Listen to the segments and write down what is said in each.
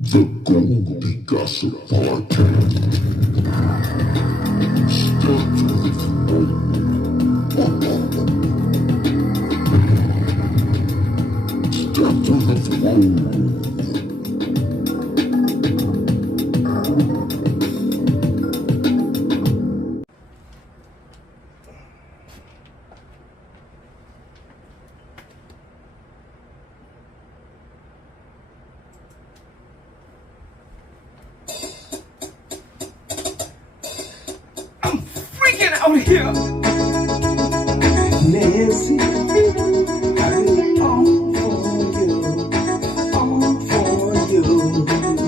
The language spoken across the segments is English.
The Goldie Gossip Podcast. Step to the throne. Step to the throne. I'm freaking out here. Nancy, I really all for you,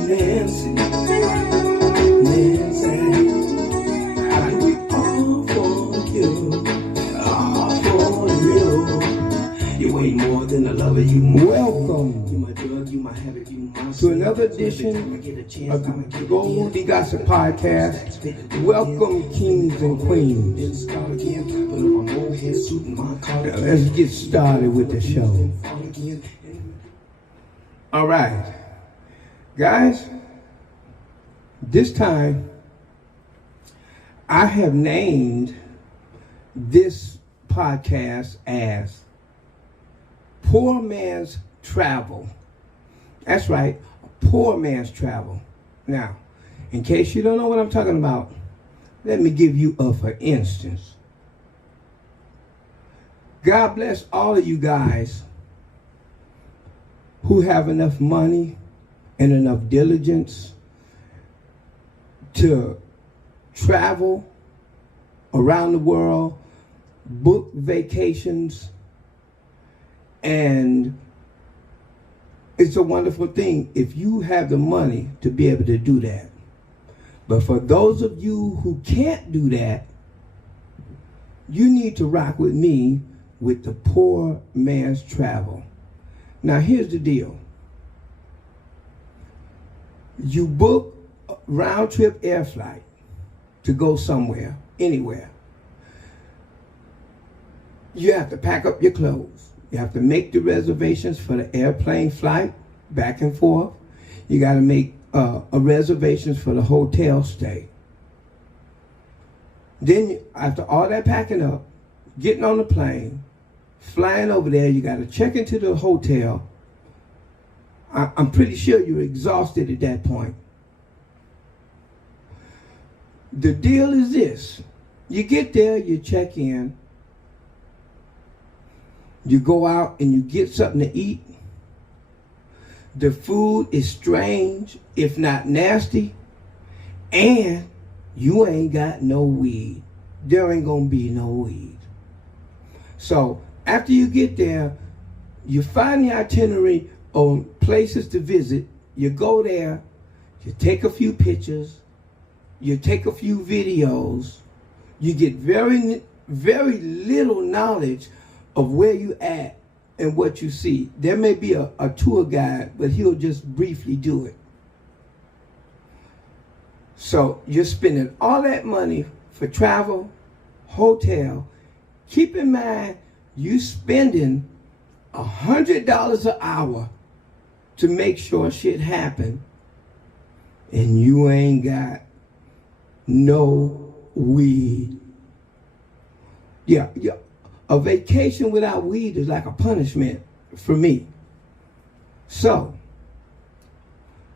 Nancy, Nancy, I really all for you, you weigh more than a lover, you Welcome you my drug, you my habit, you my to another edition of the Goldie Gossip Podcast. Welcome, kings and queens. Now, let's get started with the show. All right, guys, this time I have named this podcast as Poor Man's Travel. That's right, Poor Man's Travel. Now, in case you don't know what I'm talking about, let me give you a for instance. God bless all of you guys who have enough money and enough diligence to travel around the world, book vacations, and it's a wonderful thing if you have the money to be able to do that. But for those of you who can't do that, you need to rock with me with the Poor Man's Travel. Now, here's the deal. You book a round-trip air flight to go somewhere, anywhere. You have to pack up your clothes. You have to make the reservations for the airplane flight back and forth. You got to make reservations for the hotel stay. Then after all that packing up, getting on the plane, flying over there, you got to check into the hotel. I'm pretty sure you're exhausted at that point. The deal is this. You get there, you check in. You go out and you get something to eat. The food is strange, if not nasty, and you ain't got no weed. There ain't gonna be no weed. So after you get there, you find the itinerary on places to visit. You go there, you take a few pictures, you take a few videos, you get very, very little knowledge of where you at and what you see. There may be a tour guide, but he'll just briefly do it. So you're spending all that money for travel, hotel. Keep in mind, you spending $100 an hour to make sure shit happen, and you ain't got no weed. Yeah. A vacation without weed is like a punishment for me. So,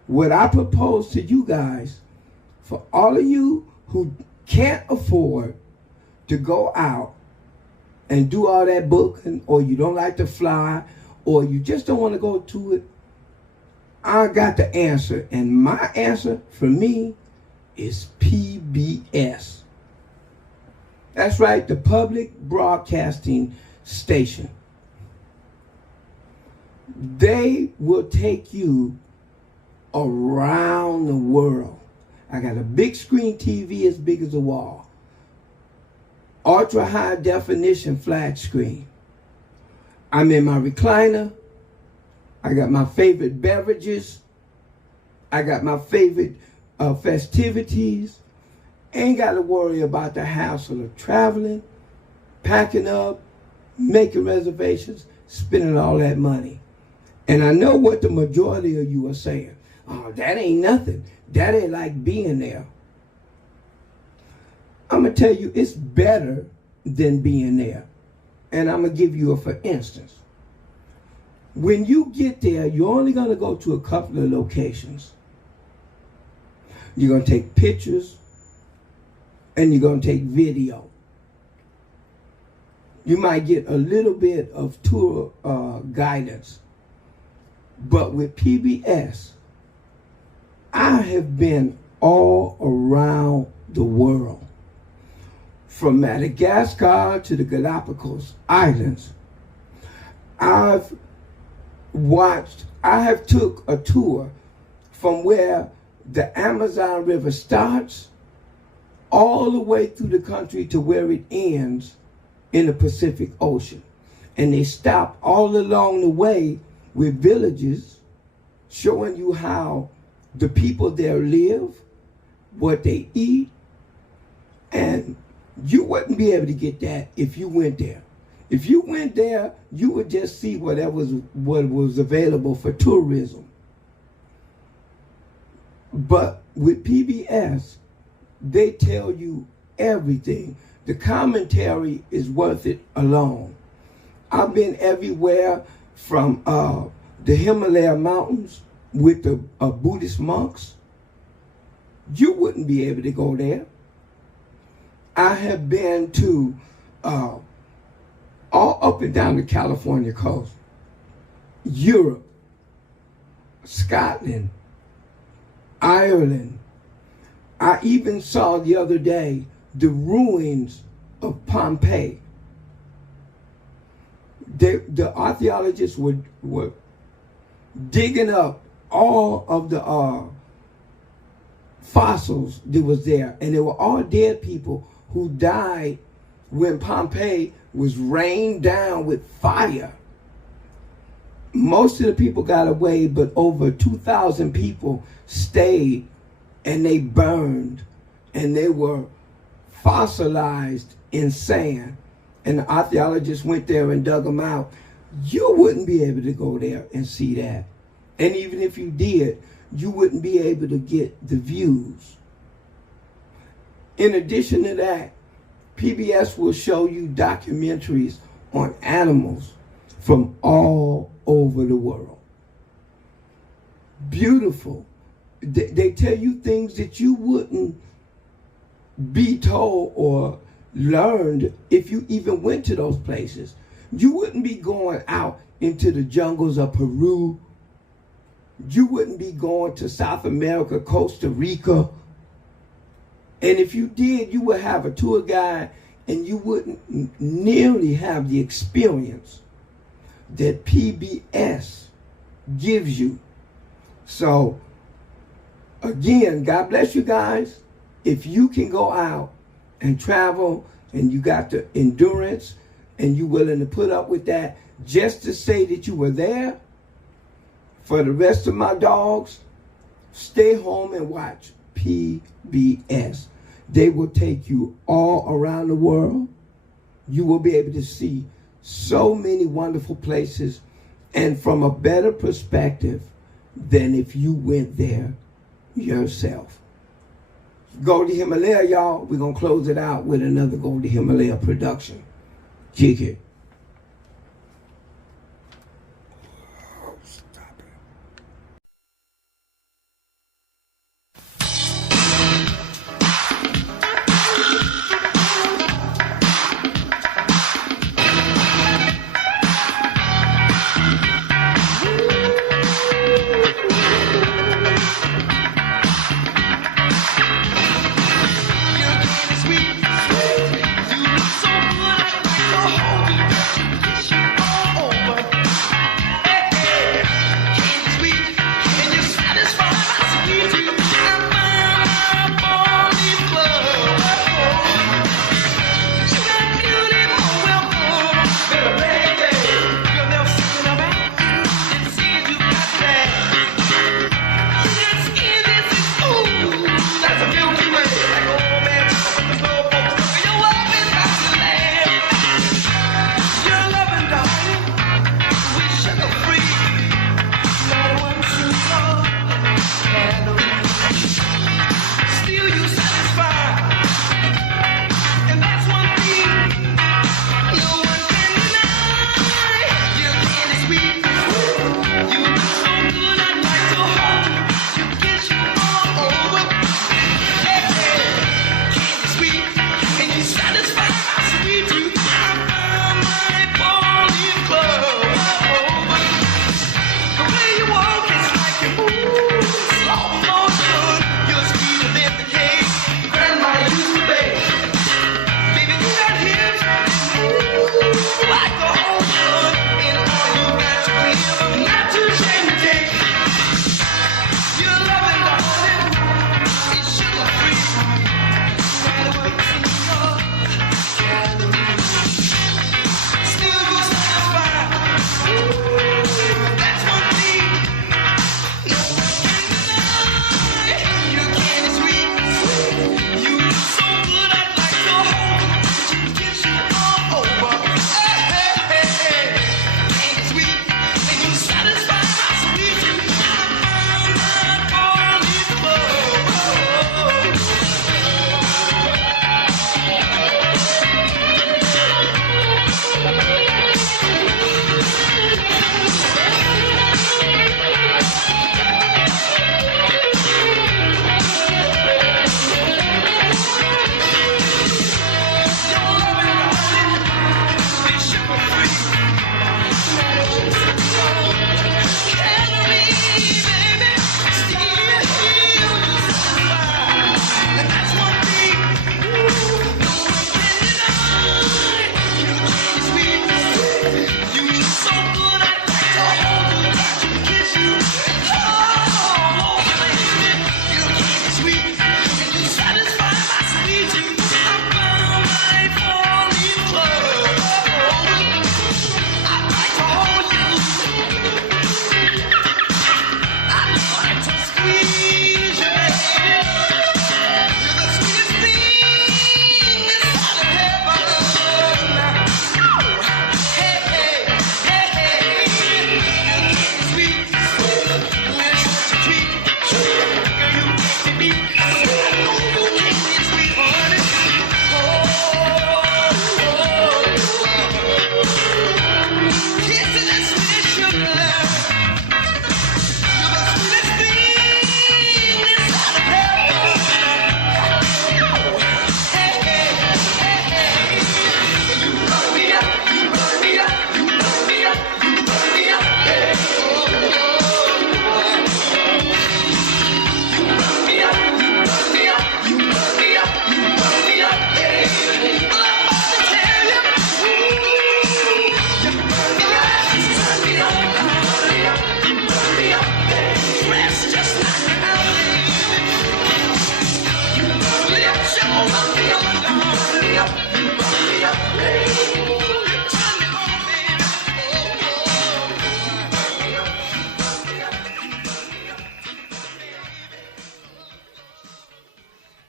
what I propose to you guys, for all of you who can't afford to go out and do all that booking, or you don't like to fly, or you just don't want to go to it, I got the answer. And my answer for me is PBS. That's right, the public broadcasting station. They will take you around the world. I got a big screen TV as big as a wall. Ultra high definition flat screen. I'm in my recliner. I got my favorite beverages. I got my favorite festivities. Ain't got to worry about the hassle of traveling, packing up, making reservations, spending all that money. And I know what the majority of you are saying. Oh, that ain't nothing. That ain't like being there. I'm going to tell you, it's better than being there. And I'm going to give you a for instance. When you get there, you're only going to go to a couple of locations. You're going to take pictures and you're going to take video. You might get a little bit of tour guidance. But with PBS, I have been all around the world. From Madagascar to the Galapagos Islands. I have took a tour from where the Amazon River starts all the way through the country to where it ends in the Pacific Ocean. And they stop all along the way with villages showing you how the people there live, what they eat, and you wouldn't be able to get that if you went there. If you went there, you would just see what was available for tourism. But with PBS, they tell you everything. The commentary is worth it alone. I've been everywhere from the Himalaya mountains with the Buddhist monks. You wouldn't be able to go there. I have been to all up and down the California coast, Europe, Scotland, Ireland. I even saw the other day the ruins of Pompeii. The archaeologists were digging up all of the fossils that was there, and they were all dead people who died when Pompeii was rained down with fire. Most of the people got away, but over 2,000 people stayed, and they burned, and they were fossilized in sand. And the archaeologists went there and dug them out. You wouldn't be able to go there and see that. And even if you did, you wouldn't be able to get the views. In addition to that, PBS will show you documentaries on animals from all over the world. Beautiful. They tell you things that you wouldn't be told or learned if you even went to those places. You wouldn't be going out into the jungles of Peru. You wouldn't be going to South America, Costa Rica. And if you did, you would have a tour guide, and you wouldn't nearly have the experience that PBS gives you. So, again, God bless you guys. If you can go out and travel, and you got the endurance, and you're willing to put up with that, just to say that you were there, for the rest of my dogs, stay home and watch PBS. They will take you all around the world. You will be able to see so many wonderful places, and from a better perspective than if you went there yourself. Goldie Himalaya, y'all. We're going to close it out with another Goldie Himalaya production. Kick it.